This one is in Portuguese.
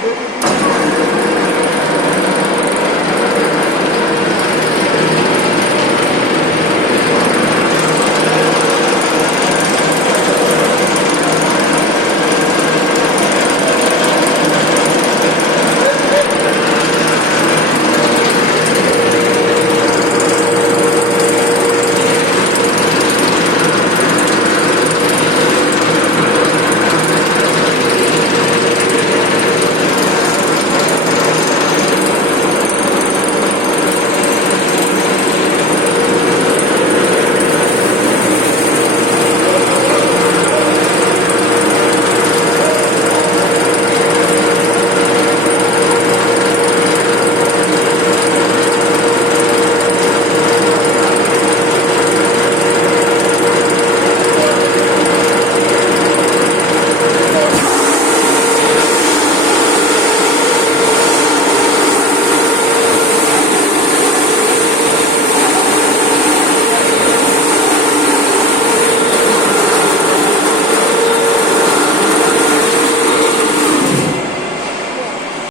Thank you.